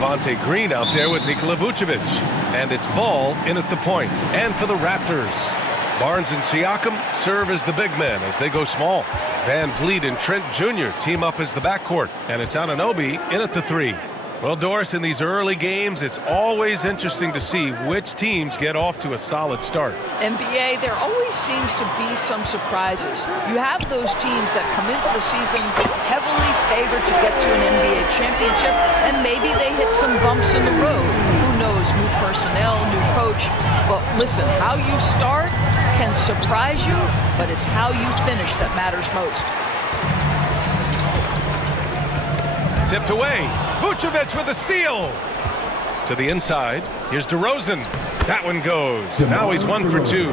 Javonte Green out there with Nikola Vucevic. And it's ball in at the point. And for the Raptors, Barnes and Siakam serve as the big men as they go small. Van Vliet and Trent Jr. team up as the backcourt. And it's Anunoby in at the 3. Well, Doris, in these early games, it's always interesting to see which teams get off to a solid start. NBA, there always seems to be some surprises. You have those teams that come into the season heavily favored to get to an NBA championship, and maybe they hit some bumps in the road. Who knows, new personnel, new coach. But listen, how you start can surprise you, but it's how you finish that matters most. Tipped away. Vucevic with a steal. To the inside. Here's DeRozan. That one goes. Now he's 1 for 2.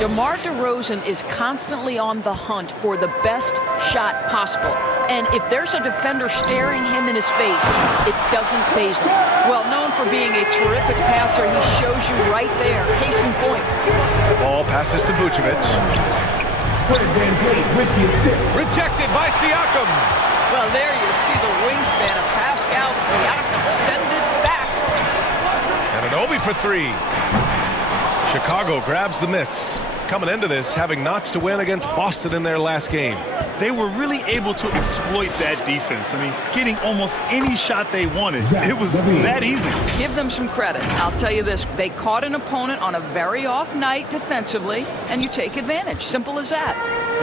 DeMar DeRozan is constantly on the hunt for the best shot possible. And if there's a defender staring him in his face, it doesn't faze him. Well known for being a terrific passer, he shows you right there. Case in point. Ball passes to Vucevic. Rejected by Siakam. Well, there you see the wingspan of Pascal Siakam. Send it back. Anunoby for 3. Chicago grabs the miss. Coming into this, having knots to win against Boston in their last game. They were really able to exploit that defense. I mean, getting almost any shot they wanted. It was that easy. Give them some credit. I'll tell you this. They caught an opponent on a very off night defensively, and you take advantage. Simple as that.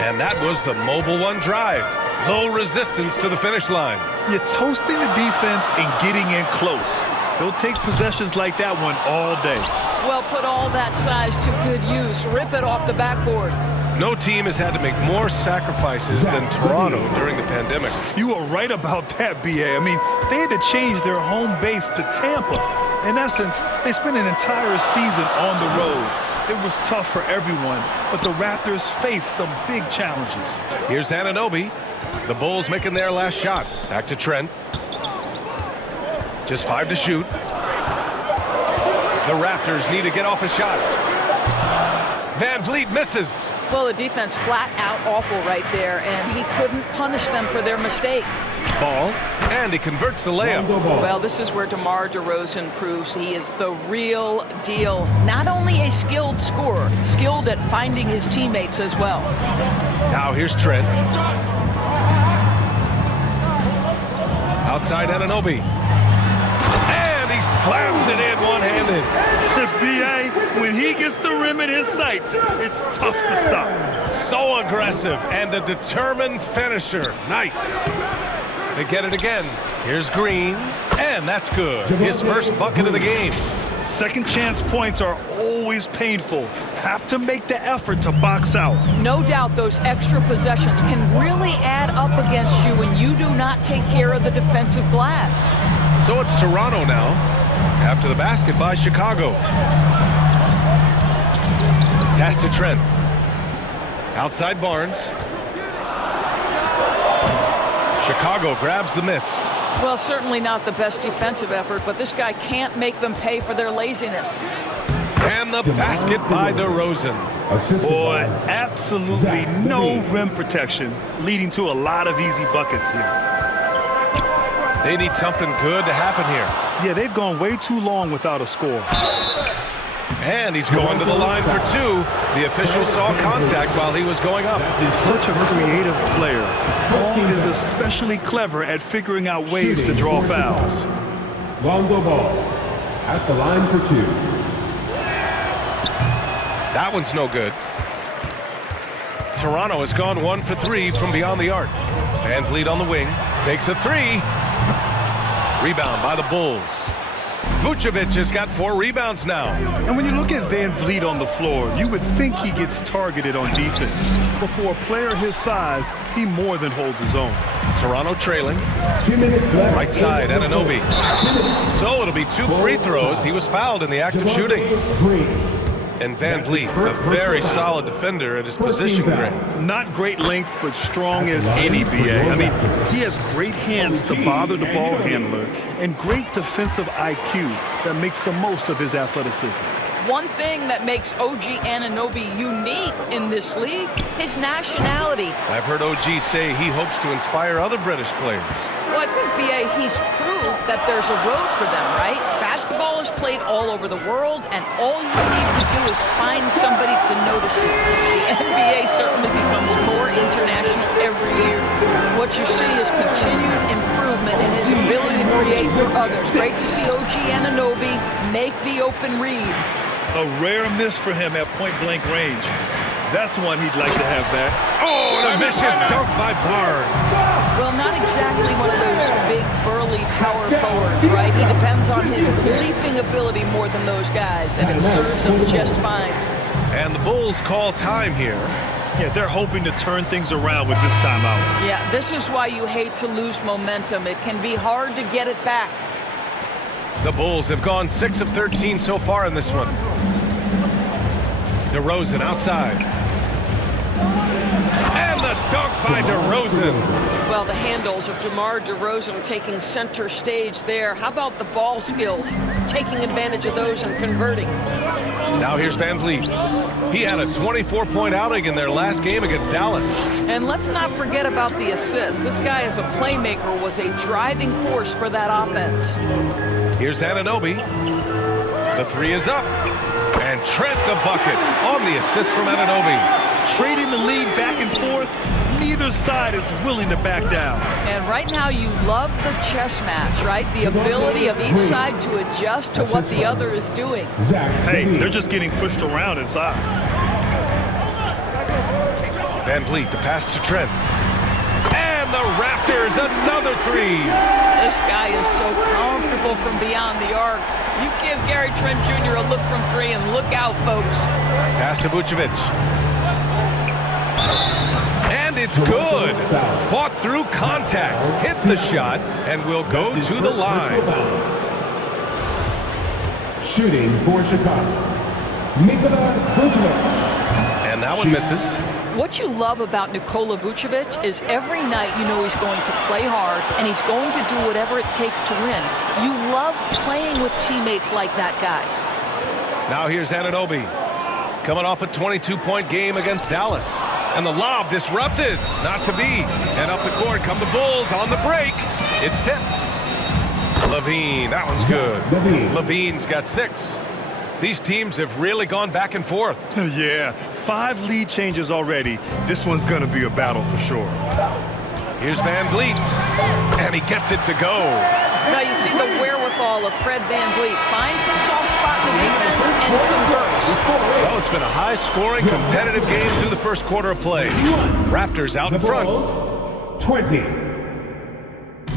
And that was the Mobile One drive. Low resistance to the finish line. You're toasting the defense and getting in close. They'll take possessions like that one all day. Well, put all that size to good use. Rip it off the backboard. No team has had to make more sacrifices than Toronto during the pandemic. You are right about that, B.A. I mean, they had to change their home base to Tampa. In essence, they spent an entire season on the road. It was tough for everyone, but the Raptors faced some big challenges. Here's Anunoby. The Bulls making their last shot. Back to Trent. Just 5 to shoot. The Raptors need to get off a shot. Van Vliet misses. Well, the defense flat out awful right there, and he couldn't punish them for their mistake. Ball, and he converts the layup. Well, this is where DeMar DeRozan proves he is the real deal. Not only a skilled scorer, skilled at finding his teammates as well. Now here's Trent. Outside Anunoby. And he slams it in one-handed. B.A., when he gets the rim in his sights, it's tough to stop. So aggressive and a determined finisher. Nice. They get it again. Here's Green. And that's good. His first bucket of the game. Second chance points are always painful. Have to make the effort to box out. No doubt those extra possessions can really add up against you when you do not take care of the defensive glass. So it's Toronto now. After the basket by Chicago. Pass to Trent. Outside Barnes. Chicago grabs the miss. Well, certainly not the best defensive effort, but this guy can't make them pay for their laziness. And the basket by DeRozan. Boy, absolutely no rim protection, leading to a lot of easy buckets here. They need something good to happen here. Yeah, they've gone way too long without a score. And he's going to the line for 2. The official saw contact while he was going up. He's such a creative player. Paul is especially clever at figuring out ways to draw fouls. Lonzo Ball at the line for 2. That one's no good. Toronto has gone 1 for 3 from beyond the arc. Van Vliet on the wing. Takes a 3. Rebound by the Bulls. Vucevic has got 4 rebounds now. And when you look at Van Vliet on the floor, you would think he gets targeted on defense. But for a player his size, he more than holds his own. Toronto trailing. 2 minutes left. Right side, Anunoby. So it'll be 2 free throws. He was fouled in the act of shooting. And Van Vliet, a very solid defender at his position grade. Not great length, but strong as any, B.A. I mean, he has great hands to bother the ball handler and great defensive IQ that makes the most of his athleticism. One thing that makes OG Anunoby unique in this league, his nationality. I've heard OG say he hopes to inspire other British players. Well, I think, B.A., he's proved that there's a road for them, right? Basketball is played all over the world, and all you need to do is find somebody to notice you. The NBA certainly becomes more international every year. What you see is continued improvement in his ability to create for others. Great to see OG Anunoby make the open read. A rare miss for him at point-blank range. That's one he'd like to have back. Oh, and a vicious dunk by Barnes. Well, not exactly one of those big, burly power forwards, right? He depends on his leaping ability more than those guys, and it serves him just fine. And the Bulls call time here. Yeah, they're hoping to turn things around with this timeout. Yeah, this is why you hate to lose momentum. It can be hard to get it back. The Bulls have gone 6 of 13 so far in this one. DeRozan outside. And the dunk by DeRozan. Well, the handles of DeMar DeRozan taking center stage there. How about the ball skills? Taking advantage of those and converting. Now here's Van Vliet. He had a 24-point outing in their last game against Dallas. And let's not forget about the assists. This guy as a playmaker was a driving force for that offense. Here's Anunoby. The three is up. And Trent the bucket on the assist from Anunoby. Trading the lead back and forth, neither side is willing to back down. And right now you love the chess match, right? The ability of each side to adjust to what the other is doing. Hey, they're just getting pushed around inside. Van Vliet, the pass to Trent. And the Raptors, another three. This guy is so comfortable from beyond the arc. You give Gary Trent Jr. a look from three and look out, folks. Pass to Vucevic. And it's good. Fought through contact, hit the shot, and will go to the line. Shooting for Chicago, Nikola Vucevic. And that one misses. What you love about Nikola Vucevic is every night you know he's going to play hard and he's going to do whatever it takes to win. You love playing with teammates like that, guys. Now here's Anunoby. Coming off a 22-point game against Dallas. And the lob disrupted. Not to be. And up the court come the Bulls on the break. It's tipped. Levine, that one's good. Levine's got 6. These teams have really gone back and forth. Yeah, 5 lead changes already. This one's going to be a battle for sure. Here's Van Vliet. And he gets it to go. Now you see the wherewithal of Fred Van Vliet. Finds the soft spot in the defense and converts. Well, it's been a high-scoring, competitive game through the first quarter of play. Raptors out in front. 20.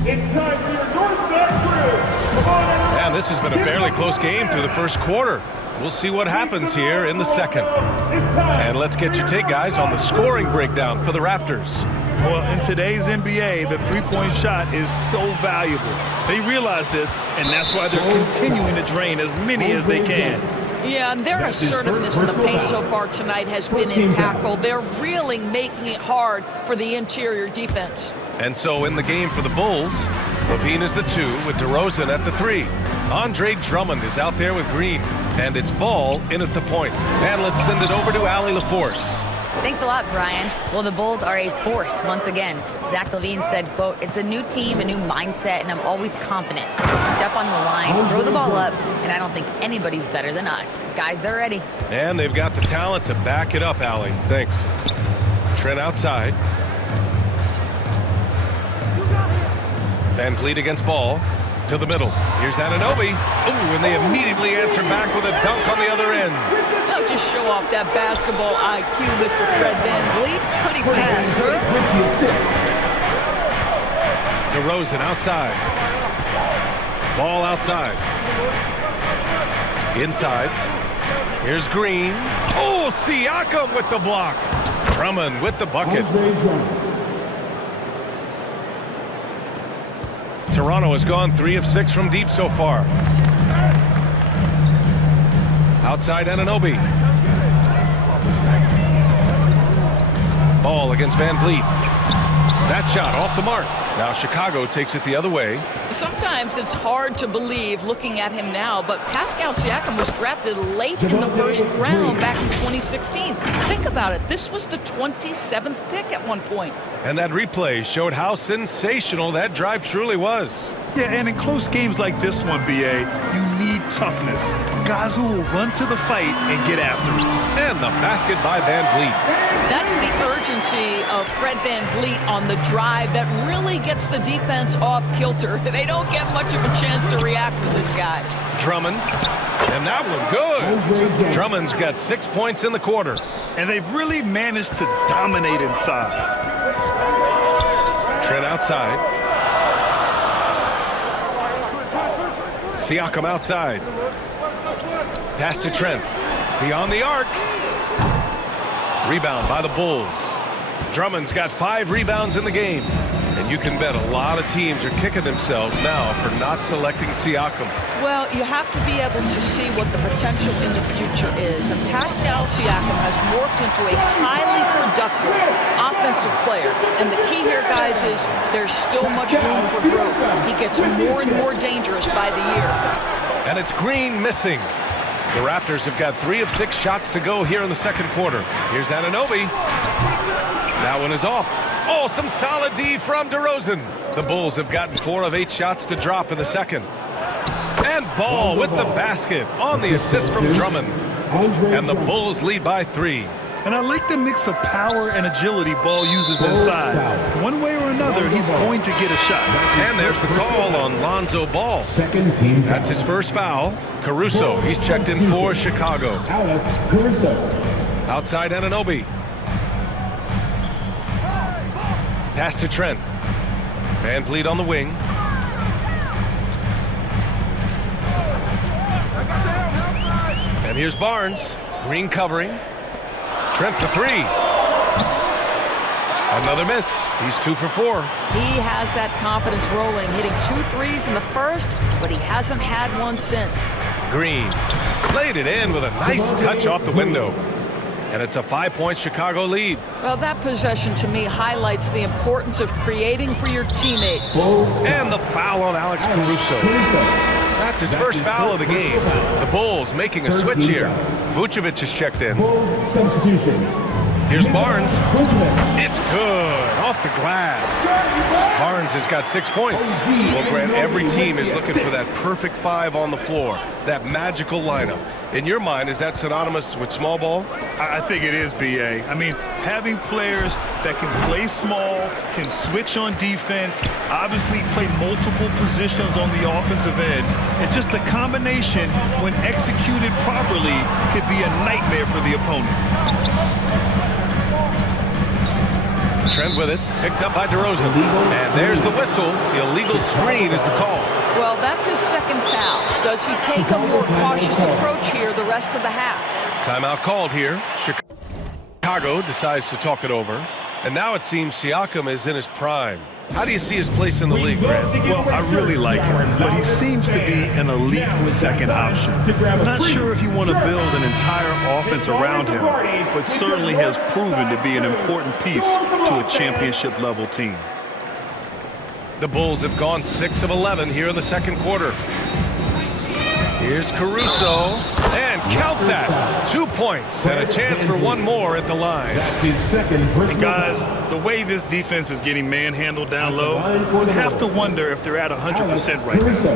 It's time for your doorstep crew. Come on, And this has been a fairly close game through the first quarter. We'll see what happens here in the second. And let's get your take, guys, on the scoring breakdown for the Raptors. Well, in today's NBA, the three-point shot is so valuable. They realize this, and that's why they're continuing to drain as many as they can. Yeah, and their assertiveness in the paint so far tonight has been impactful. They're really making it hard for the interior defense. And so in the game for the Bulls, Levine is the 2 with DeRozan at the 3. Andre Drummond is out there with Green, and it's Ball in at the point. And let's send it over to Allie LaForce. Thanks a lot, Brian. Well, the Bulls are a force once again. Zach LaVine said, quote, "It's a new team, a new mindset, and I'm always confident. Step on the line, throw the ball up, and I don't think anybody's better than us. Guys, they're ready." And they've got the talent to back it up, Allie. Thanks. Trent outside. Van Vliet against Ball. To the middle. Here's Anunoby. Ooh, and they immediately answer back with a dunk on the other end. Now just show off that basketball IQ, Mr. Fred Van Vliet. Pretty pass, sir. DeRozan outside. Ball outside. Inside. Here's Green. Oh, Siakam with the block. Drummond with the bucket. Toronto has gone 3 of 6 from deep so far. Outside Anunoby. Ball against Van Vliet. That shot off the mark. Now Chicago takes it the other way. Sometimes it's hard to believe looking at him now, but Pascal Siakam was drafted late in the first round back in 2016. Think about it. This was the 27th pick at one point. And that replay showed how sensational that drive truly was. Yeah, and in close games like this one, BA, you need toughness. Guys who will run to the fight and get after it. And the basket by Van Vliet. That's the urgency of Fred Van Vliet on the drive that really gets the defense off kilter. They don't get much of a chance to react with this guy. Drummond. And that one good. Drummond's got 6 points in the quarter. And they've really managed to dominate inside. Trent outside. Siakam outside. Pass to Trent. Beyond the arc. Rebound by the Bulls. Drummond's got 5 rebounds in the game. And you can bet a lot of teams are kicking themselves now for not selecting Siakam. Well, you have to be able to see what the potential in the future is. And Pascal Siakam has morphed into a highly productive offensive player. And the key here, guys, is there's still much room for growth. He gets more and more dangerous by the year. And it's Green missing. The Raptors have got 3 of 6 shots to go here in the second quarter. Here's Anunoby. That one is off. Oh, some solid D from DeRozan. The Bulls have gotten 4 of 8 shots to drop in the second. And Ball with the basket on the assist from Drummond. And the Bulls lead by 3. And I like the mix of power and agility Ball uses inside. One way or another, he's going to get a shot. And there's the call on Lonzo Ball. That's his first foul. Caruso, he's checked in for Chicago. Outside Anunoby. Pass to Trent. Van Vliet on the wing. And here's Barnes. Green covering. Trent for 3. Another miss. He's 2 for 4. He has that confidence rolling, hitting 2 threes in the first, but he hasn't had one since. Green laid it in with a nice touch off the window. And it's a 5-point Chicago lead. Well, that possession to me highlights the importance of creating for your teammates. And the foul on Alex Caruso. That's his first foul of the game. The Bulls making a switch here. Vucevic is checked in. Here's Barnes. It's good. Off the glass. Barnes has got 6 points. Well, Grant, every team is looking for that perfect 5 on the floor. That magical lineup. In your mind, is that synonymous with small ball? I think it is, BA. I mean, having players that can play small, can switch on defense, obviously play multiple positions on the offensive end. It's just a combination, when executed properly, could be a nightmare for the opponent. Trent with it, picked up by DeRozan. And there's the whistle. Illegal screen is the call. Well, that's his second foul. Does he take a more cautious approach here the rest of the half? Timeout called here. Chicago decides to talk it over. And now it seems Siakam is in his prime. How do you see his place in the league, Grant? Well, I really like him, but he seems to be an elite second option. I'm not sure if you want to build an entire offense around him, but certainly has proven to be an important piece to a championship-level team. The Bulls have gone 6 of 11 here in the second quarter. Here's Caruso, and count that. 2 points and a chance for one more at the line. That's his second personal And guys, the way this defense is getting manhandled down low, you have to wonder if they're at 100% right now.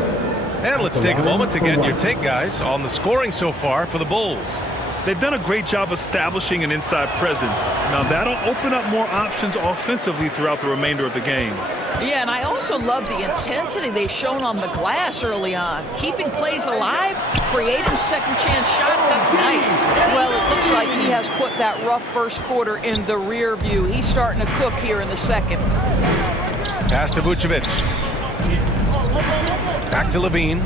And let's take a moment to get your take, guys, on the scoring so far for the Bulls. They've done a great job establishing an inside presence. Now, that'll open up more options offensively throughout the remainder of the game. Yeah, and I also love the intensity they've shown on the glass early on. Keeping plays alive, creating second chance shots, that's nice. Well, it looks like he has put that rough first quarter in the rear view. He's starting to cook here in the second. Pass to Vucevic. Back to Levine.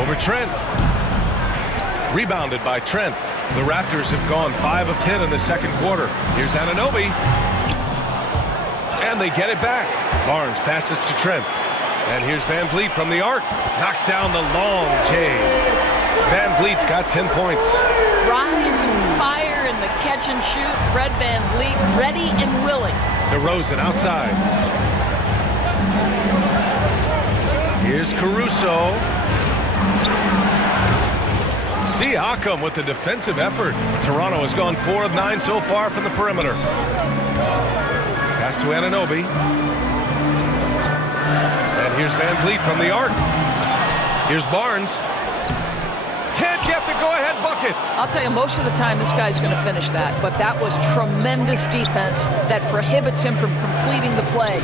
Over Trent. Rebounded by Trent. The Raptors have gone 5 of 10 in the second quarter. Here's Anunoby. And they get it back. Barnes passes to Trent. And here's Van Vliet from the arc. Knocks down the long J. Van Vliet's got 10 points. Rising fire in the catch and shoot. Fred VanVleet ready and willing. DeRozan outside. Here's Caruso. Siakam with the defensive effort. Toronto has gone 4 of 9 so far from the perimeter. Pass to Anunoby. And here's VanVleet from the arc. Here's Barnes. Can't get the go-ahead bucket. I'll tell you, most of the time this guy's going to finish that, but that was tremendous defense that prohibits him from completing the play.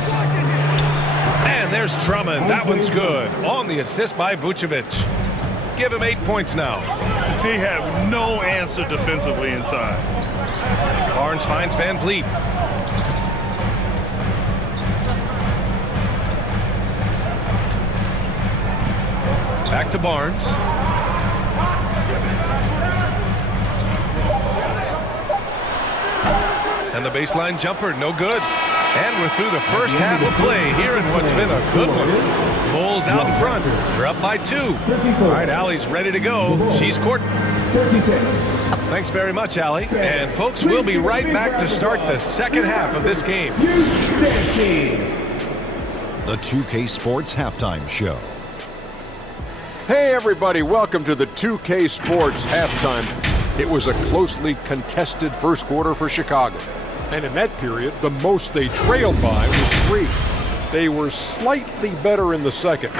And there's Drummond. That one's good. On the assist by Vucevic. Give him 8 points now. They have no answer defensively inside. Barnes finds VanVleet. Back to Barnes. And the baseline jumper, no good. And we're through the first half of play here in what's been a good one. Bulls out in front. They're up by 2. All right, Allie's ready to go. She's court. 36. Thanks very much, Allie. And folks, we'll be right back to start the second half of this game. The 2K Sports Halftime Show. Hey everybody, welcome to the 2K Sports Halftime. It was a closely contested first quarter for Chicago. And in that period, the most they trailed by was 3. They were slightly better in the second.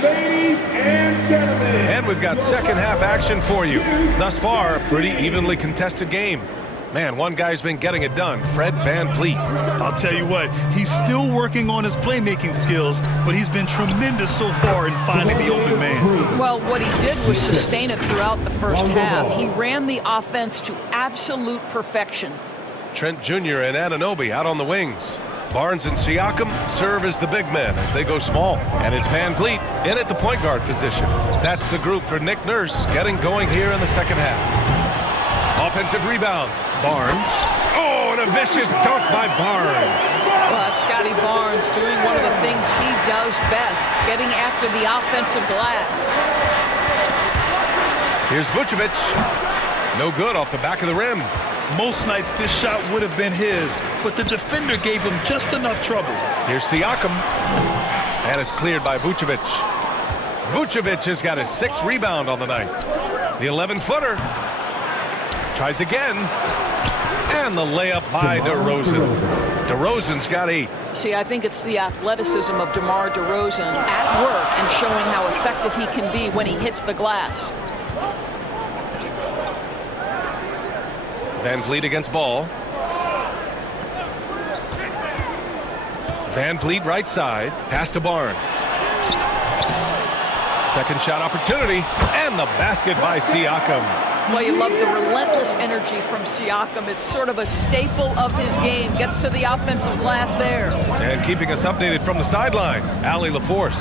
Ladies and gentlemen. And we've got second half action for you. Thus far, a pretty evenly contested game. Man, one guy's been getting it done, Fred VanVleet. I'll tell you what, he's still working on his playmaking skills, but he's been tremendous so far in finding the open man. Well, what he did was sustain it throughout the first half. He ran the offense to absolute perfection. Trent Jr. and Anunoby out on the wings. Barnes and Siakam serve as the big men as they go small. And it's VanVleet in at the point guard position. That's the group for Nick Nurse getting going here in the second half. Offensive rebound. Barnes. Oh, and a vicious dunk by Barnes. Well, that's Scotty Barnes doing one of the things he does best, getting after the offensive glass. Here's Vucevic. No good off the back of the rim. Most nights this shot would have been his, but the defender gave him just enough trouble. Here's Siakam. And it's cleared by Vucevic. Vucevic has got his 6th rebound on the night. The 11-footer. Tries again. And the layup by DeRozan. DeRozan's got 8. See, I think it's the athleticism of DeMar DeRozan at work and showing how effective he can be when he hits the glass. VanVleet against Ball. VanVleet right side. Pass to Barnes. Second shot opportunity. And the basket by Siakam. Well, you love the relentless energy from Siakam. It's sort of a staple of his game. Gets to the offensive glass there. And keeping us updated from the sideline, Allie LaForce.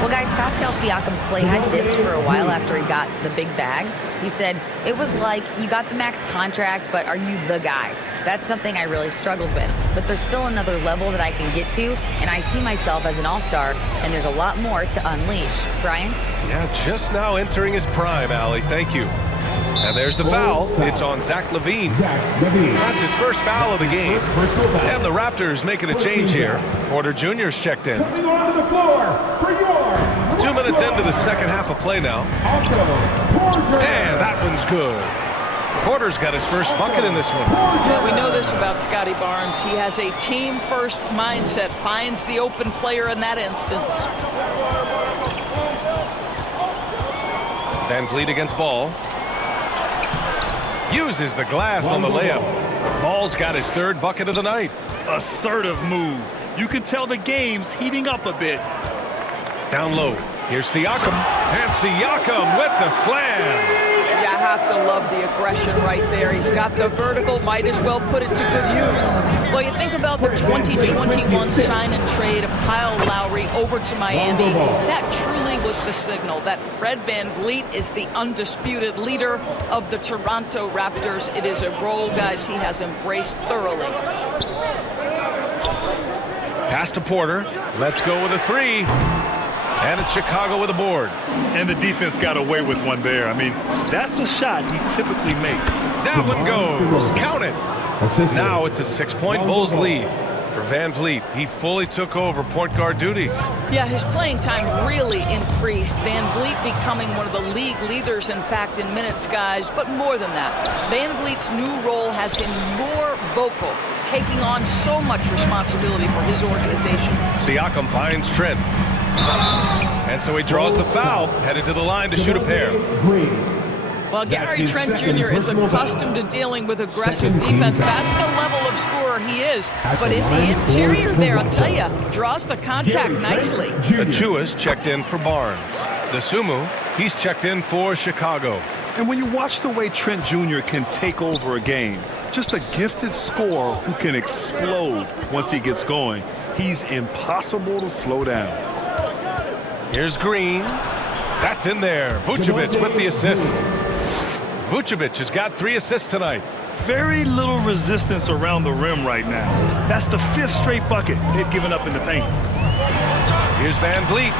Well, guys, Pascal Siakam's play had dipped for a while after he got the big bag. He said, it was like, you got the max contract, but are you the guy? That's something I really struggled with. But there's still another level that I can get to, and I see myself as an all-star, and there's a lot more to unleash. Brian? Yeah, just now entering his prime, Allie. Thank you. And there's the foul. It's on Zach LaVine. That's his first foul of the game. And the Raptors making a change here. Porter Jr.'s checked in. Coming onto the floor for your 2 minutes into the second half of play now. And that one's good. Porter's got his first bucket in this one. Yeah, we know this about Scotty Barnes. He has a team-first mindset, finds the open player in that instance. VanVleet against Ball. Uses the glass on the layup. Ball's got his 3rd bucket of the night. Assertive move. You can tell the game's heating up a bit. Down low. Here's Siakam. And Siakam with the slam. You have to love the aggression right there. He's got the vertical, might as well put it to good use. Well, you think about the 2021 sign and trade of Kyle Lowry over to Miami. That truly was the signal that Fred VanVleet is the undisputed leader of the Toronto Raptors. It is a role, guys, he has embraced thoroughly. Pass to Porter. Let's go with a three. And it's Chicago with a board. And the defense got away with one there. I mean, that's a shot he typically makes. That one goes. Count it. Now it's a 6-point Bulls lead. For Van Vliet, he fully took over point guard duties. Yeah, his playing time really increased. Van Vliet becoming one of the league leaders, in fact, in minutes, guys. But more than that, Van Vliet's new role has him more vocal, taking on so much responsibility for his organization. Siakam finds Trent. And so he draws the foul, headed to the line to shoot a pair. Well, Gary Trent Jr. is accustomed to dealing with aggressive defense. That's the level of scorer he is. But in the interior there, I'll tell you, draws the contact nicely. Achua's checked in for Barnes. Desumu, he's checked in for Chicago. And when you watch the way Trent Jr. can take over a game, just a gifted scorer who can explode once he gets going, he's impossible to slow down. Here's Green. That's in there. Vucevic with the assist. Vucevic has got 3 assists tonight. Very little resistance around the rim right now. That's the 5th straight bucket they've given up in the paint. Here's Van Vliet.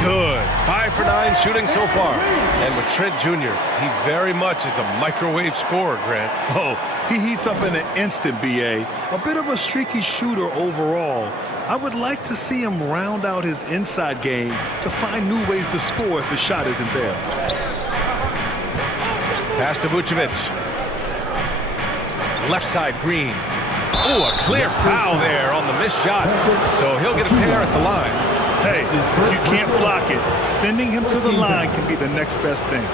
Good. 5 for 9 shooting so far. And with Trent Jr., he very much is a microwave scorer, Grant. Oh, he heats up in an instant, B.A. A bit of a streaky shooter overall. I would like to see him round out his inside game to find new ways to score if his shot isn't there. Pass to Vucevic. Left side, Green. Oh, a clear foul there on the missed shot. So he'll get a pair at the line. Hey, if you can't block it, sending him to the line can be the next best thing.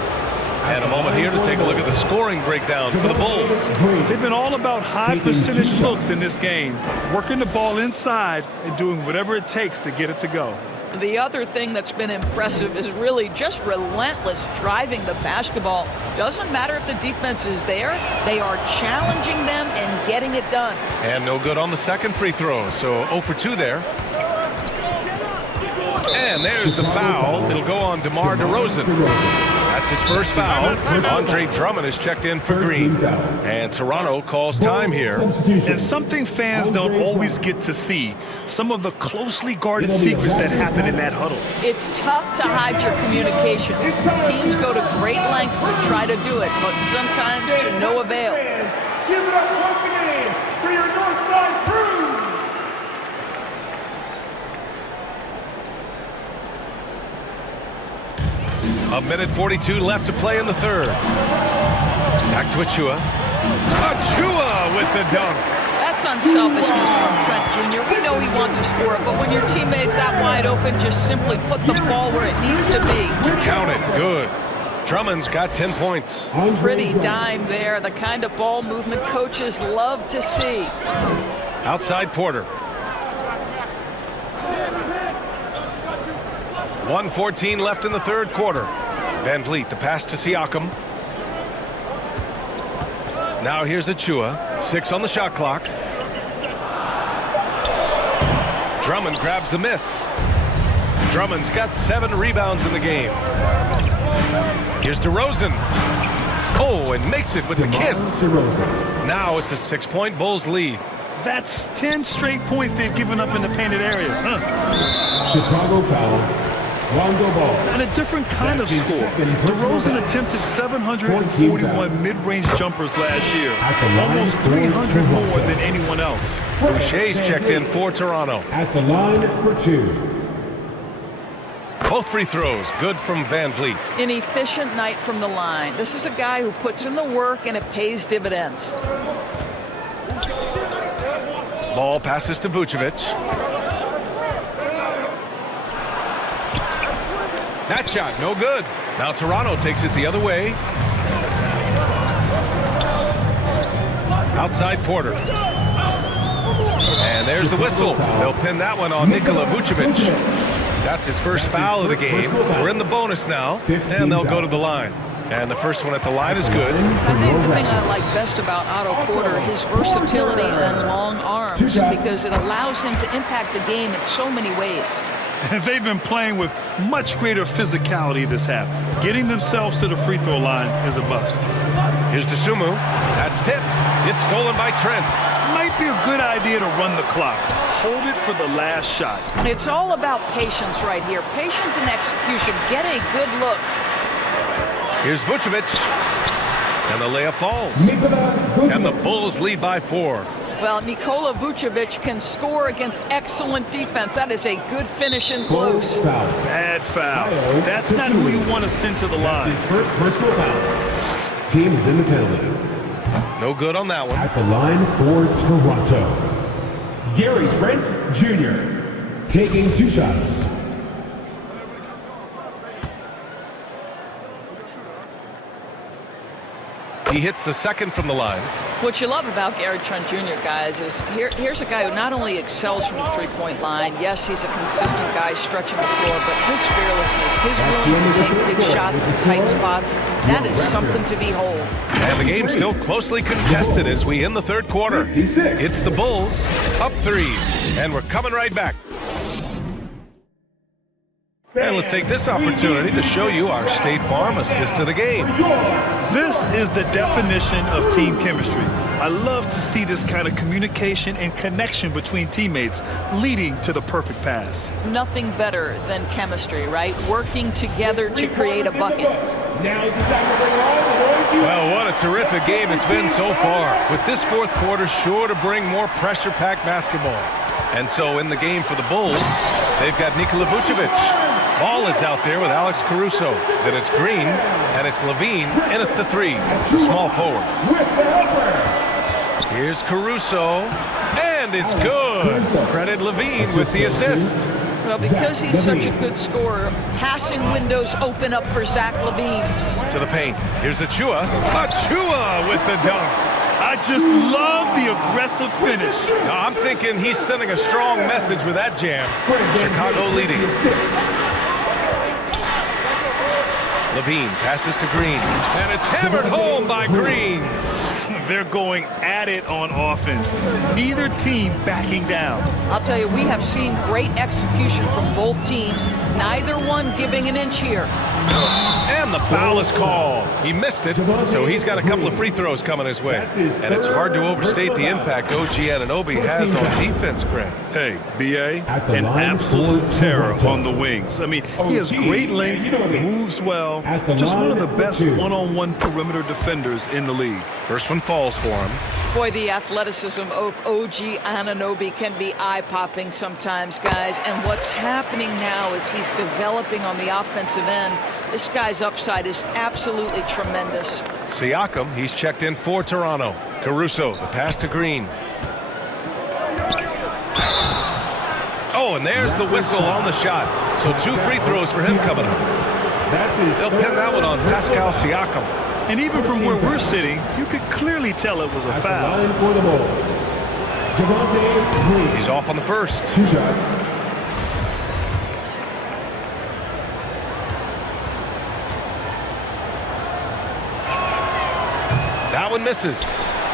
And a moment here to take a look at the scoring breakdown for the Bulls. They've been all about high percentage looks in this game, working the ball inside and doing whatever it takes to get it to go. The other thing that's been impressive is really just relentless driving the basketball. Doesn't matter if the defense is there, they are challenging them and getting it done. And no good on the second free throw, so 0 for 2 there. And there's the foul. It'll go on DeMar DeRozan. That's his first foul. Andre Drummond is checked in for Green. And Toronto calls time here. And something fans don't always get to see, some of the closely guarded secrets that happen in that huddle. It's tough to hide your communications. Teams go to great lengths to try to do it, but sometimes to no avail. Give it up once again for your Northside crew. A minute 42 left to play in the third. Back to Achua. Achua with the dunk. That's unselfishness from Trent Jr. We know he wants to score it, but when your teammate's that wide open, just simply put the ball where it needs to be. Count it. Good. Drummond's got 10 points. Pretty dime there. The kind of ball movement coaches love to see. Outside Porter. 1:14 left in the third quarter. Van Vliet, the pass to Siakam. Now here's Achua. 6 on the shot clock. Drummond grabs the miss. Drummond's got 7 rebounds in the game. Here's DeRozan. Oh, and makes it with the kiss. Now it's a 6-point Bulls lead. That's 10 straight points they've given up in the painted area. Chicago foul. Rondo ball. And a different kind of score. DeRozan attempted 741 mid-range jumpers last year. Almost 300 more than anyone else. Boucher's checked in for Toronto. At the line for 2. Both free throws good from Van Vliet. An efficient night from the line. This is a guy who puts in the work and it pays dividends. Ball passes to Vucevic. That shot, no good. Now Toronto takes it the other way. Outside Porter. And there's the whistle. They'll pin that one on Nikola Vucevic. That's his first foul of the game. We're in the bonus now, and they'll go to the line. And the first one at the line is good. I think the thing I like best about Otto Porter, his versatility and long arms, because it allows him to impact the game in so many ways. They've been playing with much greater physicality this half. Getting themselves to the free throw line is a bust. Here's Desumu. That's tipped. It's stolen by Trent. Might be a good idea to run the clock. hold it for the last shot. It's all about patience right here. Patience and execution. Get a good look. Here's Vucevic. And the layup falls. And the Bulls lead by 4. Well, Nikola Vucevic can score against excellent defense. That is a good finish in close. Bad foul. That's not who you want to send to the line. His first personal foul. Team is in the penalty. No good on that one. At the line for Toronto, Gary Trent Jr. taking 2 shots. He hits the second from the line. What you love about Gary Trent Jr., guys, is here's a guy who not only excels from the three-point line. Yes, he's a consistent guy stretching the floor, but his fearlessness, his willing to take big shots in tight spots, that is something to behold. And the game's still closely contested as we end the third quarter. It's the Bulls up 3, and we're coming right back. And let's take this opportunity to show you our State Farm assist to the game. This is the definition of team chemistry. I love to see this kind of communication and connection between teammates leading to the perfect pass. Nothing better than chemistry, right? Working together to create a bucket. Well, what a terrific game it's been so far. With this fourth quarter sure to bring more pressure-packed basketball. And so in the game for the Bulls, they've got Nikola Vucevic. Ball is out there with Alex Caruso. Then it's Green, and it's Levine in at the 3, the small forward. Here's Caruso, and it's good. Credit Levine with the assist. Well, because he's such a good scorer, passing windows open up for Zach Levine. To the paint. Here's Achua. Achua with the dunk. I just love the aggressive finish. Now, I'm thinking he's sending a strong message with that jam. Chicago leading. Levine passes to Green, and it's hammered home by Green. They're going at it on offense. Neither team backing down. I'll tell you, we have seen great execution from both teams. Neither one giving an inch here. And the foul is called. He missed it, so he's got a couple of free throws coming his way. And it's hard to overstate the impact OG Anunoby has on defense, Grant. Hey, B.A., an absolute terror on the wings. I mean, he has great length, moves well, just one of the best one-on-one perimeter defenders in the league. First one falls for him. Boy, the athleticism of OG Anunoby can be eye-popping sometimes, guys. And what's happening now is he's developing on the offensive end. This guy's upside is absolutely tremendous. Siakam, he's checked in for Toronto. Caruso, the pass to Green. Oh, and there's the whistle on the shot. So 2 free throws for him coming up. They'll pin that one on Pascal Siakam. And even from where we're sitting, you could clearly tell it was a foul. He's off on the first. 2 shots. That one misses.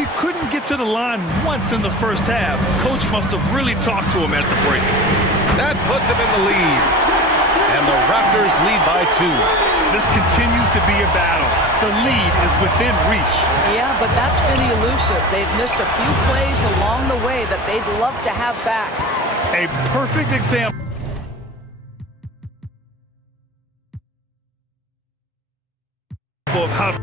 He couldn't get to the line once in the first half. Coach must have really talked to him at the break. That puts him in the lead. And the Raptors lead by 2. This continues to be a battle. The lead is within reach. Yeah, but that's been elusive. They've missed a few plays along the way that they'd love to have back. A perfect example of how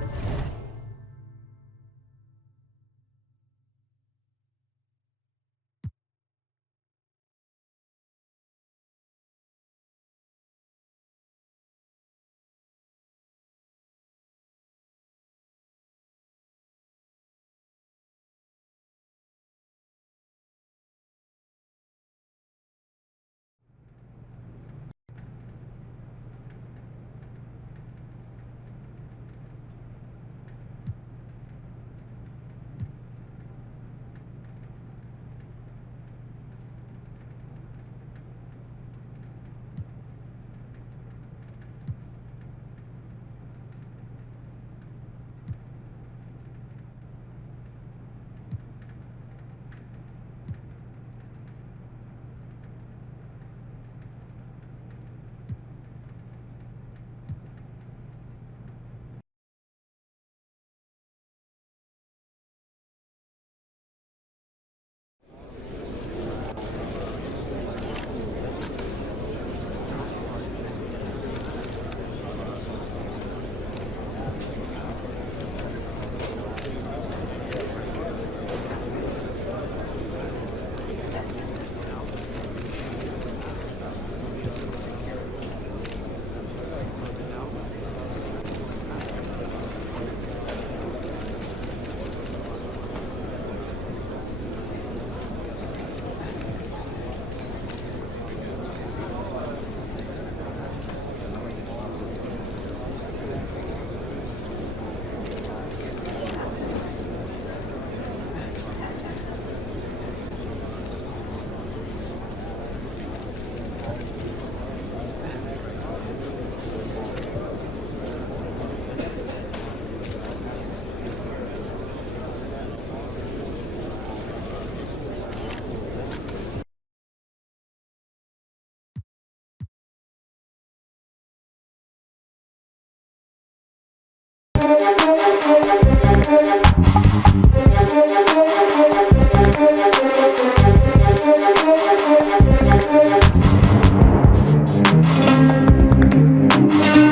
Sports.